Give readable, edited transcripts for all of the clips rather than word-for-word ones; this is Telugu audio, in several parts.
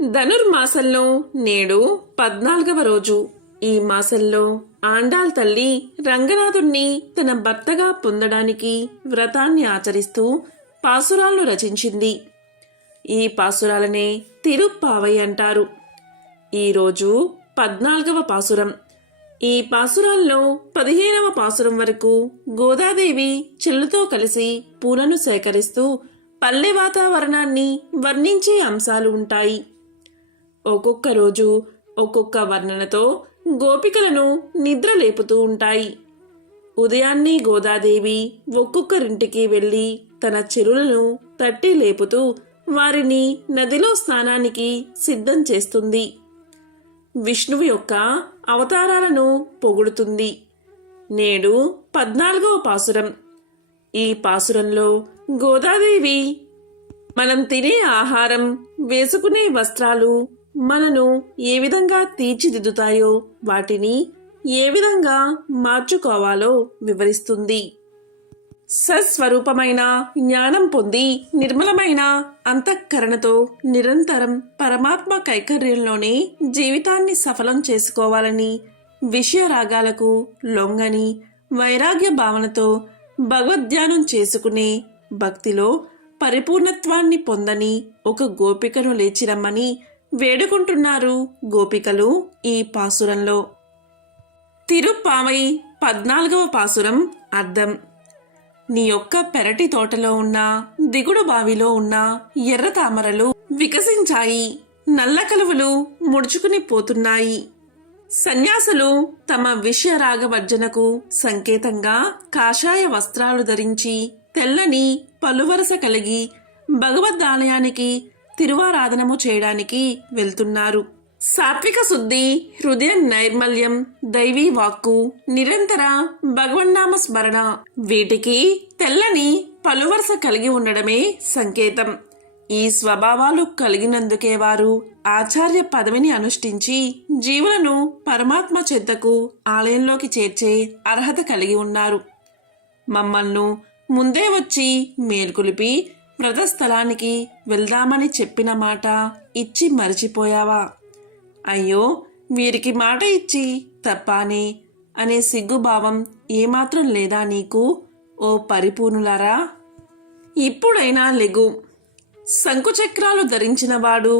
ధనుర్మాసంలో నేడు 14వ రోజు. ఈ మాసంలో ఆండాళ్ తల్లి రంగనాథుణ్ణి తన భర్తగా పొందడానికి వ్రతాన్ని ఆచరిస్తూ పాసురాలను రచించింది. ఈ పాసురాలనే తిరుప్పావై అంటారు. ఈరోజు 14వ పాసురం. ఈ పాసురాల్లో 15వ పాసురం వరకు గోదాదేవి చెల్లుతో కలిసి పూలను సేకరిస్తూ పల్లె వాతావరణాన్ని వర్ణించే అంశాలు ఉంటాయి. ఒక్కొక్క రోజు ఒక్కొక్క వర్ణనతో గోపికలను నిద్ర లేపుతూ ఉంటాయి. ఉదయాన్నే గోదాదేవి ఒక్కొక్కరింటికి వెళ్లి తన చెరులను తట్టి లేపుతూ వారిని నదిలో స్నానానికి సిద్ధం చేస్తుంది. విష్ణువు యొక్క అవతారాలను పొగుడుతుంది. నేడు 14వ పాసురం. ఈ పాసురంలో గోదాదేవి మనం తినే ఆహారం, వేసుకునే వస్త్రాలు మనను ఏ విధంగా తీర్చిదిద్దుతాయో, వాటిని ఏ విధంగా మార్చుకోవాలో వివరిస్తుంది. సస్వరూపమైన జ్ఞానం పొంది నిర్మలమైన అంతఃకరణతో నిరంతరం పరమాత్మ కైకర్యంలోనే జీవితాన్ని సఫలం చేసుకోవాలని, విషయరాగాలకు లొంగని వైరాగ్య భావనతో భగవద్ధ్యానం చేసుకునే, భక్తిలో పరిపూర్ణత్వాన్ని పొందని ఒక గోపికను లేచిరమ్మని వేడుకుంటున్నారు గోపికలు ఈ పాసురంలో. తిరుప్పావై 14వ పాసురం అర్థం. నీ యొక్క పెరటి తోటలో ఉన్న దిగుడు బావిలో ఉన్న ఎర్ర తామరలు వికసించాయి, నల్ల కలువలు ముడుచుకుని పోతున్నాయి. సన్యాసులు తమ విషయరాగవర్జనకు సంకేతంగా కాషాయ వస్త్రాలు ధరించి తెల్లని పలువరస కలిగి భగవద్దాలయానికి తిరువారాధనము చేయడానికి వెళ్తున్నారు. సాత్విక శుద్ధి, హృదయ నైర్మల్యం, దైవీ వాక్కు, నిరంతర భగవన్నామ స్మరణ, వీటికి తెల్లని పలువరస కలిగి ఉండడమే సంకేతం. ఈ స్వభావాలు కలిగినందుకే వారు ఆచార్య పదవిని అనుష్ఠించి జీవులను పరమాత్మ చెద్దకు ఆలయంలోకి చేర్చే అర్హత కలిగి ఉన్నారు. మమ్మల్ని ముందే వచ్చి మేల్కొలిపి వ్రతస్థలానికి వెళ్దామని చెప్పిన మాట ఇచ్చి మరిచిపోయావా? అయ్యో, వీరికి మాట ఇచ్చి తప్పానే అనే సిగ్గుభావం ఏమాత్రం లేదా నీకు? ఓ పరిపూర్ణులారా, ఇప్పుడైనా లెగు. శంకుచక్రాలు ధరించినవాడు,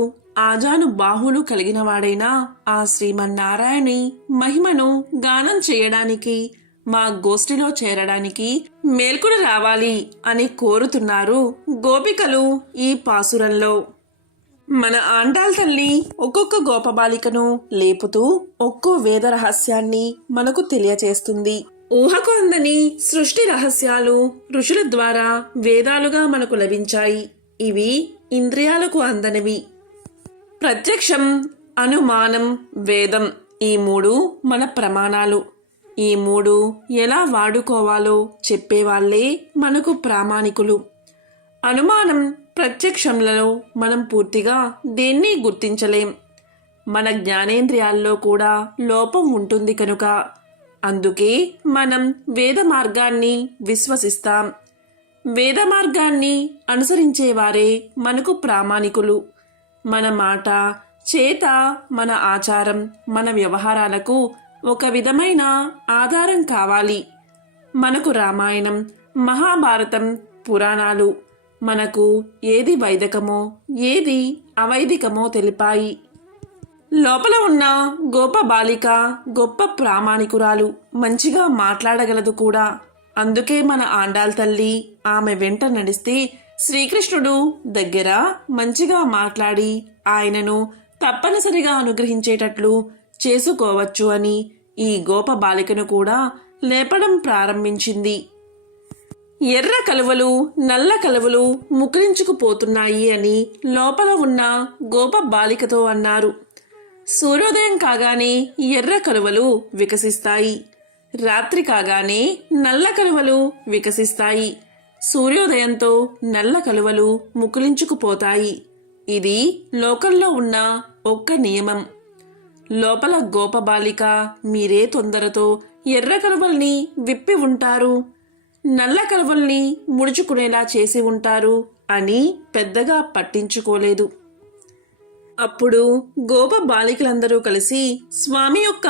ఆజాను బాహులు కలిగినవాడైనా ఆ శ్రీమన్నారాయణి మహిమను గానం చేయడానికి, మా గోష్ఠిలో చేరడానికి మేల్కొని రావాలి అని కోరుతున్నారు గోపికలు ఈ పాసురంలో. మన ఆండాళ్ తల్లి ఒక్కొక్క గోపబాలికను లేపుతూ ఒక్కో వేద రహస్యాన్ని మనకు తెలియచేస్తుంది. ఊహకు అందని సృష్టి రహస్యాలు ఋషుల ద్వారా వేదాలుగా మనకు లభించాయి. ఇవి ఇంద్రియాలకు అందనివి. ప్రత్యక్షం, అనుమానం, వేదం, ఈ మూడు మన ప్రమాణాలు. ఈ మూడు ఎలా వాడుకోవాలో చెప్పేవాళ్లే మనకు ప్రామాణికులు. అనుమానం, ప్రత్యక్షంలలో మనం పూర్తిగా దేన్ని గుర్తించలేం. మన జ్ఞానేంద్రియాల్లో కూడా లోపం ఉంటుంది కనుక అందుకే మనం వేద మార్గాన్ని విశ్వసిస్తాం. వేద మార్గాన్ని అనుసరించేవారే మనకు ప్రామాణికులు. మన మాట, చేత, మన ఆచారం, మన వ్యవహారాలకు ఒక విధమైన ఆధారం కావాలి. మనకు రామాయణం, మహాభారతం, పురాణాలు మనకు ఏది వైదికమో ఏది అవైదికమో తెలిపాయి. లోపల ఉన్న గోప బాలిక గొప్ప ప్రామాణికురాలు, మంచిగా మాట్లాడగలదు కూడా. అందుకే మన ఆండాళ్ తల్లి ఆమె వెంట నడిస్తే శ్రీకృష్ణుడు దగ్గర మంచిగా మాట్లాడి ఆయనను తప్పనిసరిగా అనుగ్రహించేటట్లు చేసుకోవచ్చు అని ఈ గోప బాలికను కూడా లేపడం ప్రారంభించింది. ఎర్ర కలువలు, నల్ల కలువలు ముకురించుకుపోతున్నాయి అని లోపల ఉన్న గోప బాలికతో అన్నారు. సూర్యోదయం కాగానే ఎర్ర కలువలు వికసిస్తాయి, రాత్రి కాగానే నల్ల కలువలు వికసిస్తాయి. సూర్యోదయంతో నల్ల కలువలు ముకులించుకుపోతాయి. ఇది లోకంలో ఉన్న ఒక్క నియమం. లోపల గోపబాలిక మీరే తొందరతో ఎర్ర కలువల్ని విప్పి ఉంటారు, నల్ల కలువల్ని ముడుచుకునేలా చేసి ఉంటారు అని పెద్దగా పట్టించుకోలేదు. అప్పుడు గోప బాలికలందరూ కలిసి స్వామి యొక్క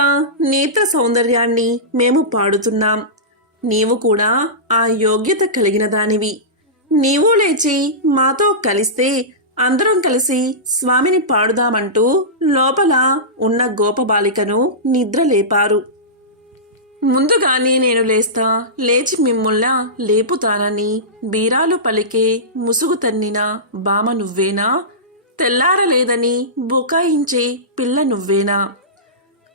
నేత్ర సౌందర్యాన్ని మేము పాడుతున్నాం. నీవు కూడా ఆ యోగ్యత కలిగిన దానివి. నీవు లేచి మాతో కలిస్తే అందరం కలిసి స్వామిని పాడుదామంటూ లోపల ఉన్న గోపబాలికను నిద్ర లేపారు. ముందుగానే నేను లేస్తా, లేచి మిమ్ముల్లా లేపుతానని బీరాలు పలికే ముసుగు తన్నిన బామ నువ్వేనా? తెల్లారలేదని బుకాయించే పిల్ల నువ్వేనా?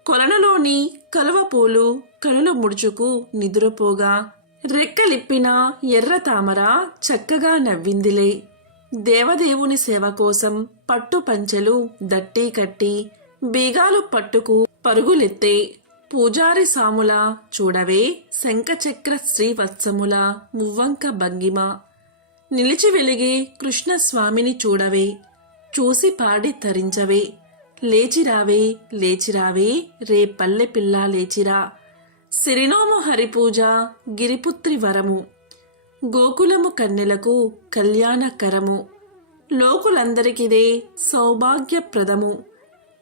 కొలనులోని కలువ పూలు కనులు ముడుచుకు నిద్రపోగా రెక్కలిప్పిన ఎర్ర తామర చక్కగా నవ్విందిలే. దేవదేవుని సేవ కోసం పట్టు పంచెలు దట్టి కట్టి బీగాలు పట్టుకు పరుగులెత్తే పూజారి సాముల చూడవే శంఖచక్ర శ్రీవత్సముల మువ్వంక భంగిమ. నిలిచి వెలిగే కృష్ణస్వామిని చూడవే, చూసి పాడి తరించవే. లేచిరావే లేచిరావే రే పల్లె పిల్ల లేచిరా. సిరినోము హరిపూజ గిరిపుత్రి వరము, గోకులము కన్నెలకు కళ్యాణకరము. లోకులందరికిదే సౌభాగ్యప్రదము.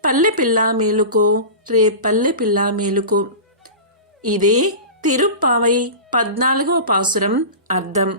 పల్లె పిల్ల మేలుకో రే పల్లె పిల్ల మేలుకో. ఇదే తిరుప్పావై 14వ పాసురం అర్థం.